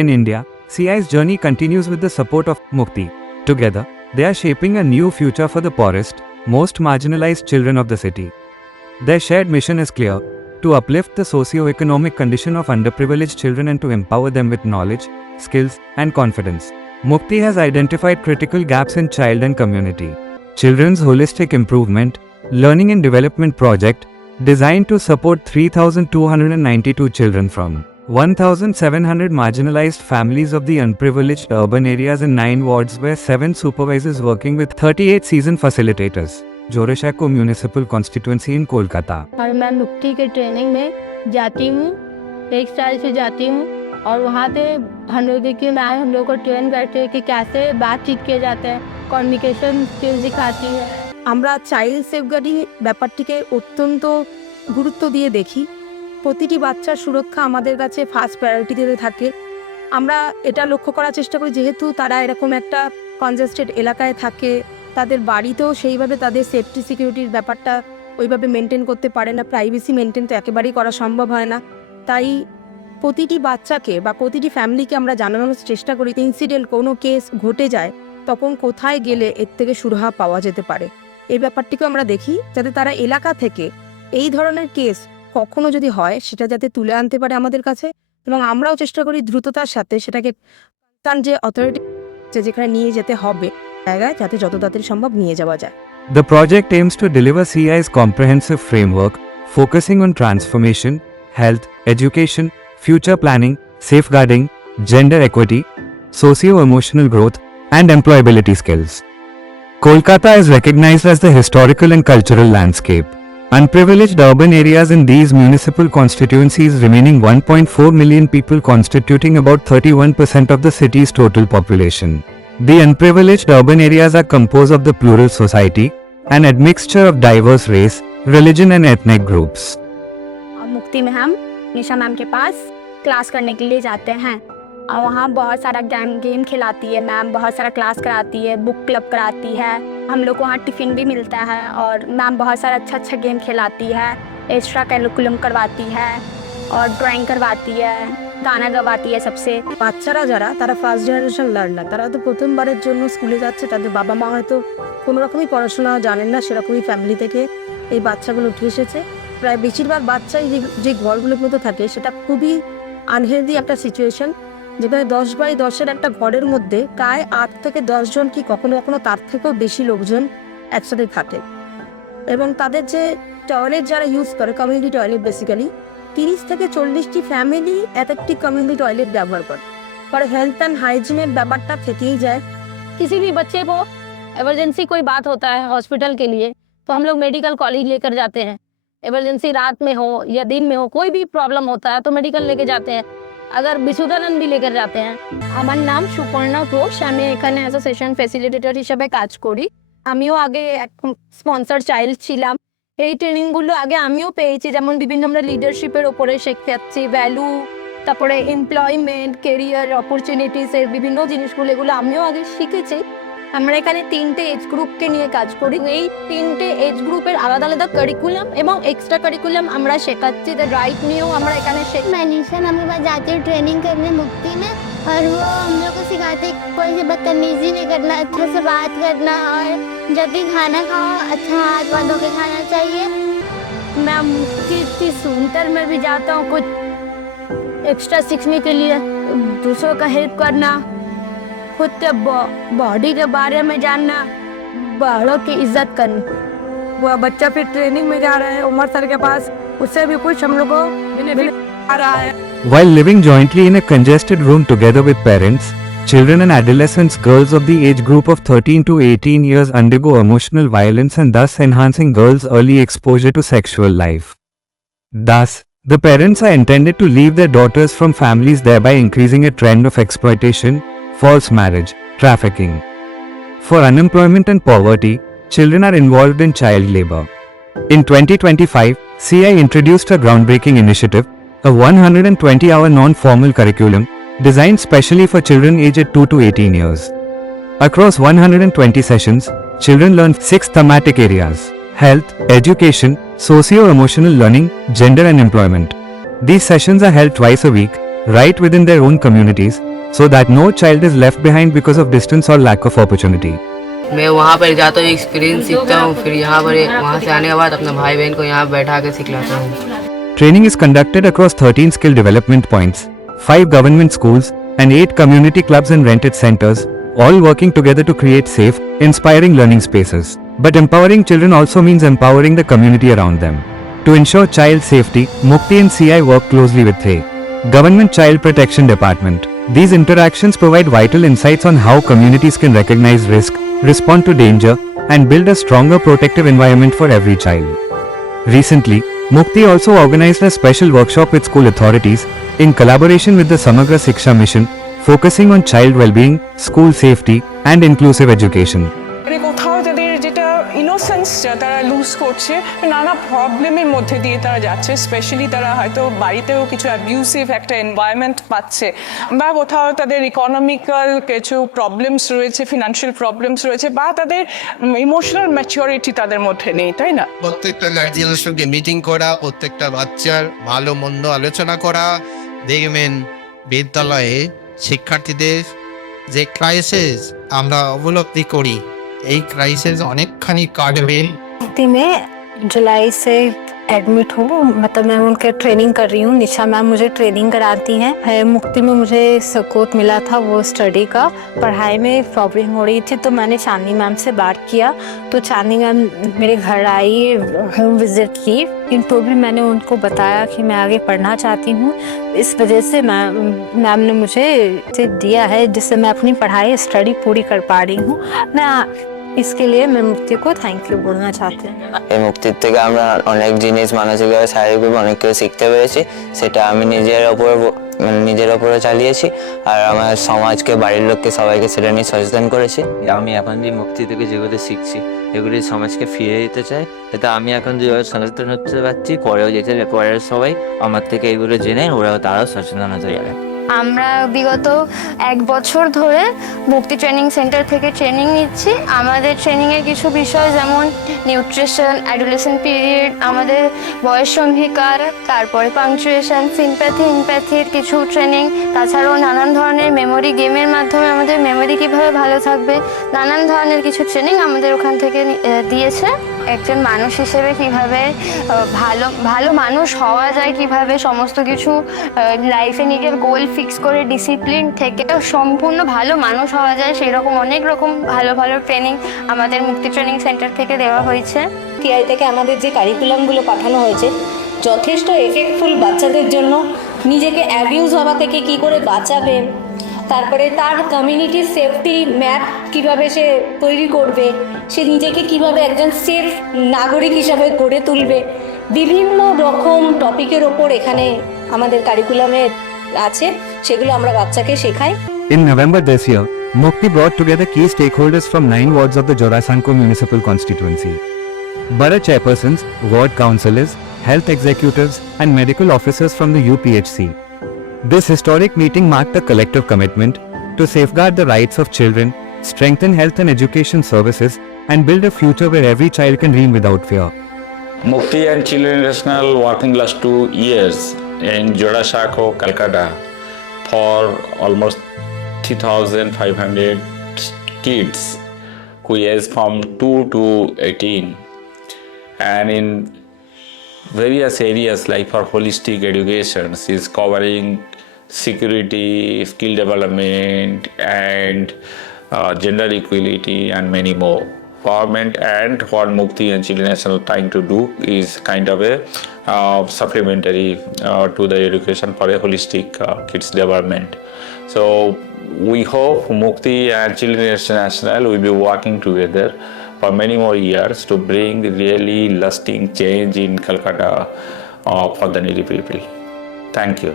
In India, CI's journey continues with the support of Mukti. Together, they are shaping a new future for the poorest, most marginalized children of the city. Their shared mission is clear: to uplift the socio-economic condition of underprivileged children and to empower them with knowledge, skills, and confidence. Mukti has identified critical gaps in child and community. Children's Holistic Improvement, Learning and Development Project, designed to support 3,292 children from 1,700 marginalized families of the unprivileged urban areas in 9 wards, where 7 supervisors working with 38 seasoned facilitators. Jorasanko municipal constituency in Kolkata. और मैं मुक्ति के training में जाती हूँ, एक साल से जाती हूँ और वहाँ पे हम लोग देखिए मैम हम लोग को ट्रेन करते हैं कि कैसे बातचीत किए जाते हैं, कम्युनिकेशन स्किल सिखाती है। আমরা চাইল্ড সেফগার্ডিং ব্যাপারটিকে অত্যন্ত গুরুত্ব দিয়ে দেখি। প্রতিটি বাচ্চার সুরক্ষা আমাদের কাছে ফার্স্ট প্রায়োরিটিতে থাকে। আমরা এটা লক্ষ্য করার চেষ্টা করি, যেহেতু তারা এরকম একটা কনজেস্টেড এলাকায় থাকে, তাদের বাড়িতেও সেইভাবে তাদের সেফটি সিকিউরিটির ব্যাপারটা ওইভাবে মেনটেন করতে পারে না, প্রাইভেসি মেনটেন তো একেবারেই করা সম্ভব হয় না। তাই প্রতিটি বাচ্চাকে বা প্রতিটি ফ্যামিলিকে আমরা জানানোর চেষ্টা করি ইনসিডেন্ট কোনো কেস ঘটে যায় তখন কোথায় গেলে এর থেকে সুরাহা পাওয়া যেতে পারে। এই ব্যাপারটিকে আমরা দেখি যাতে তারা এলাকা থেকে এই ধরনের কেস কখনো যদি হয় সেটা যাতে তুলে আনতে পারে আমাদের কাছে, এবং আমরাও চেষ্টা করি দ্রুততার সাথে সেটাকে তার যে অথরিটি যেখানে নিয়ে যেতে হবে জায়গায় যাতে যত তাড়াতাড়ি সম্ভব নিয়ে যাওয়া যায়। The project aims to deliver CI's comprehensive framework, focusing on transformation, health, education, future planning, safeguarding, gender equity, socio-emotional growth, and employability skills. Kolkata is recognized as the historical and cultural landscape. Unprivileged urban areas in these municipal constituencies remaining 1.4 million people constituting about 31% of the city's total population. The unprivileged urban areas are composed of the plural society, an admixture of diverse race, religion and ethnic groups. मुक्ति में हम निशा ma'am के पास class करने के लिए जाते हैं और वहाँ बहुत सारा गेम खिलाती है मैम, बहुत सारा क्लास कराती है, बुक क्लब कराती है, हम लोग को वहाँ टिफ़िन भी मिलता है और मैम बहुत सारा अच्छा गेम खिलाती है, एक्स्ट्रा कैरिकुलम करवाती है और ड्राइंग करवाती है, गाना गवाती है सबसे। বাচ্চারা যারা তারা ফার্স্ট জেনারেশন লার্নার, তারা তো প্রথমবারের জন্য স্কুলে যাচ্ছে, তাদের বাবা মা হয়তো কোনো রকমই পড়াশোনা জানেন না, সেরকমই ফ্যামিলি থেকে এই বাচ্চাগুলো উঠে এসেছে। প্রায় বেশিরভাগ বাচ্চাই যে ঘরগুলোর মধ্যে থাকে সেটা খুবই আনহেলদি একটা সিচুয়েশন, যেখানে 10x10 একটা ঘরের মধ্যে প্রায় 8 থেকে 10 জন কি কখনো কখনো তার থেকেও বেশি লোকজন একসাথে থাকে, এবং তাদের যে টয়লেট যারা ইউজ করে কমিউনিটি টয়লেট, বেসিক্যালি 30 থেকে 40টি ফ্যামিলি এক একটি কমিউনিটি টয়লেট ব্যবহার করে। पर हेल्थ एंड हाइजीन ব্যাপারটা থেকেই যায়। किसी भी बच्चे को इमरजेंसी कोई बात होता है हॉस्पिटल के लिए तो हम लोग मेडिकल कॉलेज लेकर जाते हैं। इमरजेंसी रात में हो या दिन में हो, कोई भी प्रॉब्लम होता है तो मेडिकल लेके जाते हैं, अगर বিশুদ্ধরণ भी लेकर जाते हैं। আমার নাম সুপর্ণা ঘোষ, আমি এখানে অ্যাসোসিয়েশন ফ্যাসিলিটেটর হিসেবে কাজ করি। আমিও আগে স্পন্সর চাইল্ড ছিলাম। এই ট্রেনিংগুলো আগে আমিও পেয়েছি, যেমন বিভিন্ন আমরা লিডারশিপের ওপরে শেখাচ্ছি, ভ্যালু, তারপরে এমপ্লয়মেন্ট, কেরিয়ার অপরচুনিটিসের বিভিন্ন জিনিসগুলো, এগুলো আমিও আগে শিখেছি। আমরা এখানে 3টে এজ গ্রুপকে নিয়ে কাজ করি। এই 3টে এজ গ্রুপের আলাদা আলাদা কারিকুলাম এবং এক্সট্রা কারিকুলাম আমরা শেখাচ্ছি। রাইট নিয়েও আমরা এখানে मैं निशा मम्मी पास जाती हूँ ट्रेनिंग करने मुक्ति में, और वो हम लोग को सिखाते कोई से बदतमीजी नहीं करना, अच्छे से बात करना, और जब भी खाना खाओ अच्छा हाथ बंद होकर खाना चाहिए। मैं मुक्ति सुनकर मैं भी जाता हूँ कुछ एक्स्ट्रा सीखने के लिए, दूसरों का हेल्प करना, खुद के बॉडी के बारे में जानना, बड़ों की इज्जत करनी। वो बच्चा फिर ट्रेनिंग में जा रहा है उमर सर के पास, उससे भी कुछ हम लोग को बेनिफिट आ रहा है। While living jointly in a congested room together with parents, children and adolescents, girls of the age group of 13 to 18 years undergo emotional violence and thus enhancing girls' early exposure to sexual life. Thus, the parents are intended to leave their daughters from families, thereby increasing a trend of exploitation, false marriage, trafficking. For unemployment and poverty, children are involved in child labor. In 2025, CI introduced a groundbreaking initiative, a 120-hour non-formal curriculum designed specially for children aged 2 to 18 years. Across 120 sessions, children learn 6 thematic areas: health, education, socio-emotional learning, gender and employment. These sessions are held twice a week, right within their own communities, so that no child is left behind because of distance or lack of opportunity. मैं वहाँ पर जाता हूँ, experience सीखता हूँ, फिर यहाँ पर वहाँ से आने के बाद अपने भाई बहन को यहाँ बैठा के सिखलाता हूँ। Training is conducted across 13 skill development points, 5 government schools, and 8 community clubs and rented centers, all working together to create safe, inspiring learning spaces. But empowering children also means empowering the community around them. To ensure child safety, Mukti and CI work closely with the Government Child Protection Department. These interactions provide vital insights on how communities can recognize risk, respond to danger, and build a stronger protective environment for every child. Recently, Mukti also organized a special workshop with school authorities in collaboration with the Samagra Shiksha Mission, focusing on child well-being, school safety, and inclusive education. মানে কোথাও যাদের যেটা innocence তারা loose করছে, নানা প্রবলেমের মধ্যে দিয়ে তারা যাচ্ছে, স্পেশালি তারা হয়তো বাড়িতেও কিছু অ্যাবিউসিভ একটা এনভায়রনমেন্ট পাচ্ছে, বা কোথাও তাদের ইকোনমিক্যাল কিছু প্রবলেমস রয়েছে, ফিনান্সিয়াল প্রবলেমস রয়েছে, বা তাদের ইমোশনাল ম্যাচিওরিটি তাদের মধ্যে নেই, তাই না? প্রত্যেকটা গার্জিয়ানের সঙ্গে মিটিং করা, প্রত্যেকটা বাচ্চার ভালো মন্দ আলোচনা করা, দেখবেন বিদ্যালয়ে শিক্ষার্থীদের যে ক্রাইসিস আমরা অবলব্ধি করি, এই क्राइसिस অনেকখানি কাটবে। मुक्ति में जुलाई से एडमिट हूँ, मतलब मैं उनके ट्रेनिंग कर रही हूँ। निशा मैम मुझे ट्रेनिंग कराती हैं। मुक्ति में मुझे सपोर्ट मिला था वो स्टडी का, पढ़ाई में प्रॉब्लम हो रही थी तो मैंने चांदनी मैम से बात किया, तो चांदनी मैम मेरे घर आई, होम विजिट की, तो भी मैंने उनको बताया कि मैं आगे पढ़ना चाहती हूँ। इस वजह से मैम ने मुझे टिप दिया है जिससे मैं अपनी पढ़ाई स्टडी पूरी कर पा रही हूँ। मैं इसके लिए मैं मुक्ति को थैंक यू बोलना चाहती हूँ। এই মুক্তির থেকে আমরা অনেক জিনিস মানসিকভাবে শারীরিকভাবে অনেক কিছু শিখতে পেরেছি, সেটা আমি নিজের ওপরে চালিয়েছি, আর আমার সমাজকে, বাড়ির লোককে, সবাইকে সেটা নিয়ে সচেতন করেছি। আমি এখন যে মুক্তি থেকে যেগুলো শিখছি এগুলি সমাজকে ফিরে দিতে চাই, যাতে আমি এখন যেভাবে সচেতন হতে পারছি, পরের সবাই আমার থেকে এগুলো জেনে তারাও সচেতন হতে যাবে। আমরা বিগত 1 বছর ধরে মুক্তি ট্রেনিং সেন্টার থেকে ট্রেনিং নিচ্ছি। আমাদের ট্রেনিংয়ের কিছু বিষয় যেমন নিউট্রিশন, অ্যাডোলেসেন্ট পিরিয়ড, আমাদের বয়স অঙ্গীকার, তারপরে পাংচুয়েশন, ইমপ্যাথির কিছু ট্রেনিং, তাছাড়াও নানান ধরনের মেমোরি গেমের মাধ্যমে আমাদের মেমোরি কীভাবে ভালো থাকবে, নানান ধরনের কিছু ট্রেনিং আমাদের ওখান থেকে দিয়েছে। একজন মানুষ হিসেবে কিভাবে ভালো মানুষ হওয়া যায়, কিভাবে সমস্ত কিছু লাইফে নিজের গোল ফিক্স করে ডিসিপ্লিন থেকে সম্পূর্ণ ভালো মানুষ হওয়া যায়, সেই রকম অনেক রকম ভালো ট্রেনিং আমাদের মুক্তি ট্রেনিং সেন্টার থেকে দেওয়া হয়েছে। টিআই থেকে আমাদের যে কারিকুলামগুলো পাঠানো হয়েছে যথেষ্ট এফেক্টফুল বাচ্চাদের জন্য। নিজেকে অ্যাবিউজ হওয়া থেকে কী করে বাঁচাবে, তারপরে তার কমিউনিটি সেফটি ম্যাপ কীভাবে সে তৈরি করবে, সে নিজেকে কীভাবে একজন সেফ নাগরিক হিসাবে গড়ে তুলবে, বিভিন্ন রকম টপিকের ওপর এখানে আমাদের কারিকুলামে আছে, সেগুলো আমরা বাচ্চাকে শেখাই। In November this year, Mukti brought together key stakeholders from 9 wards of the Jorasanko municipal constituency. Borough chairpersons, ward councillors, health executives, and medical officers from the UPHC. This historic meeting marked a collective commitment to safeguard the rights of children, strengthen health and education services, and build a future where every child can dream without fear. Mukti and Children International working last 2 years in Jorasanko, Calcutta for almost 3,500 kids who is from 2 to 18, and in various areas like for holistic education is covering security, skill development, and gender equality, and many more. Government and what Mukti and Children International trying to do is kind of a supplementary to the education for a holistic kids development. So we hope Mukti and Children International will be working together for many more years to bring really lasting change in Calcutta for the needy people. Thank you.